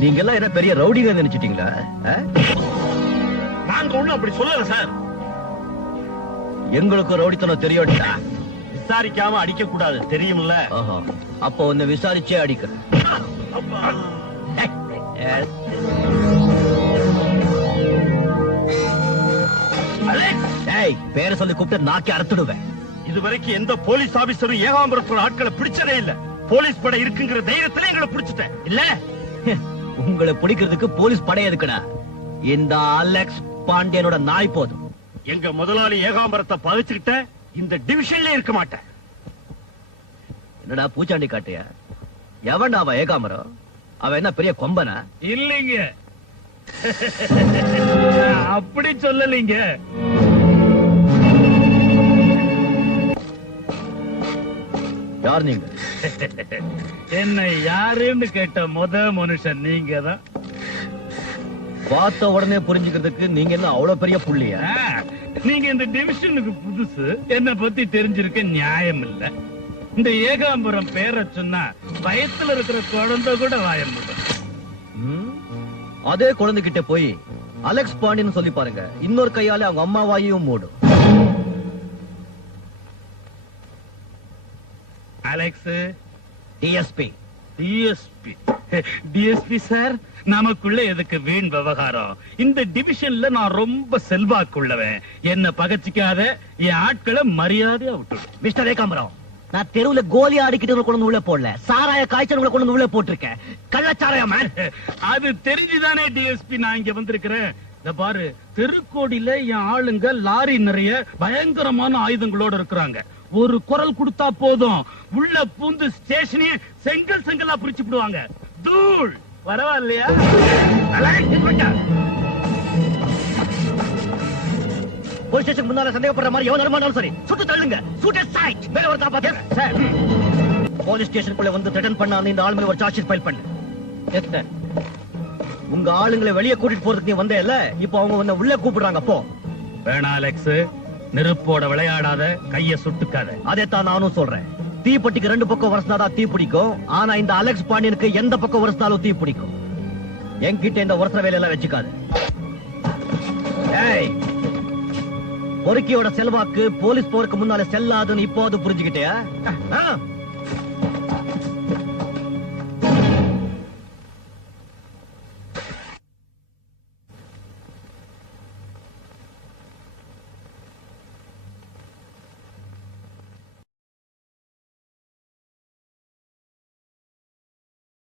நீங்க எல்லாம் என்ன பெரிய ரவுடிங்க நினைச்சிட்டீங்களா? நாங்க ஒண்ணும் அப்படி சொல்லல சார். எங்களுக்கு ரவுடித்தனம் தெரியும்டா. விசாரிக்காம அடிக்க கூடாது தெரியும்ல. அப்போ உன்னை விசாரிச்சே அடிக்கிறேன். பேரை சொல்லி கூப்பிட்டு நாக்கி அறுத்துடுவேன். இதுவரைக்கும் எந்த போலீஸ் ஆபீசரும் ஏகாம்பரத்தோட ஆட்களை பிடிச்சதே இல்ல. போலீஸ் படை இருக்குங்கிற தைரியத்துல எங்களை பிடிச்சிட்டேன் இல்ல. உங்களை பிடிக்கிறதுக்கு போலீஸ் படை எதுக்குடா? இந்த அலெக்ஸ் பாண்டியனோட நாய் போதும். எங்க முதலாளி ஏகாம்பரத்தை பகைச்சுக்கிட்ட இந்த டிவிஷன்ல இருக்க மாட்டேன். என்னடா பூச்சாண்டி காட்டியா? எவன்டா அவன் ஏகாம்பரம்? அவன் என்ன பெரிய கொம்பனா? இல்லைங்க, அப்படி சொல்லலீங்க. யார் நீங்க? என்ன யாருன்னு கேட்ட முத மனுஷன் நீங்க தான். பார்த்த உடனே புரிஞ்சுக்கிறதுக்கு நீங்க என்ன அவ்வளவு பெரிய புள்ளியா? நீங்க இந்த டிவிஷனுக்கு புதுசு, என்ன பத்தி தெரிஞ்சிருக்க நியாயம் இல்ல. இந்த ஏகாம்பரம் பேரை சொன்னா வயசுல இருக்கிற குழந்தை கூட வாயம். அதே குழந்தைகிட்ட போய் அலெக்ஸ் பாண்டியன் சொல்லி பாருங்க, இன்னொரு கையால அவங்க அம்மா வாயும் மூடும். Alex DSP. DSP DSP sir, நமக்குள்ள எதுக்கு வீண் விவகாரம்? இந்த டிவிஷன்ல நான் ரொம்ப செல்வாக்குள்ளவன். என்ன பகச்சிக்காத, என் ஆட்களை மரியாதையா விட்டு. மிஸ்டர் ஏகாம்பரம், நான் தெருவுல கோலி ஆடிக்கிட்டு கொண்டு உள்ள போடல, சாராய காய்ச்சல் கொண்டு உள்ள போட்டிருக்கேன். கள்ளச்சாராயம். அது தெரிஞ்சுதானே டிஎஸ்பி நான் இங்க வந்திருக்கிறேன். இந்த பாரு, தெருக்கோடியில என் ஆளுங்க லாரி நிறைய பயங்கரமான ஆயுதங்களோட இருக்கிறாங்க. ஒரு குரல் கொடுத்தா போதும், உள்ள பூந்து ஸ்டேஷனே செங்கல் செங்கலா பிரிச்சு விடுவாங்க. தூள் பரவாயில்லையா? போலீஸ் ஸ்டேஷன் முன்னால சந்தேகப்படுற மாதிரி எவன் நடமானாலும் சரி சுட்டு தள்ளுங்க. மேல ஒரு காப்பாத்து. போலீஸ் ஸ்டேஷனுக்குள்ள வந்து த்ரெட்டன் பண்ண இந்த ஆள் மேல ஒரு சார்ஜ் ஷீட் ஃபைல் பண்ணு. உங்க ஆளுங்களை வெளியே கூட்டிட்டு போறதுக்கு நீ வந்தே இல்ல, இப்போ அவங்க வந்து உள்ள கூப்பிடுறாங்க. போ. வேணா அலெக்ஸ், நெருப்போட விளையாடாத, கைய சுட்டுக்காத. அதைத்தான் நானும் சொல்றேன். தீப்பெட்டிக்கு ரெண்டு பக்கம் வரசினாதான் தீ பிடிக்கும். ஆனா இந்த அலெக்ஸ் பாண்டியனுக்கு எந்த பக்கம் வரசினாலும் தீ பிடிக்கும். என்கிட்ட இந்த வருஷ வேலையெல்லாம் வச்சுக்காது. பொறுக்கியோட செல்வாக்கு போலீஸ் போருக்கு முன்னால செல்லாதுன்னு இப்போது புரிஞ்சுக்கிட்டியா?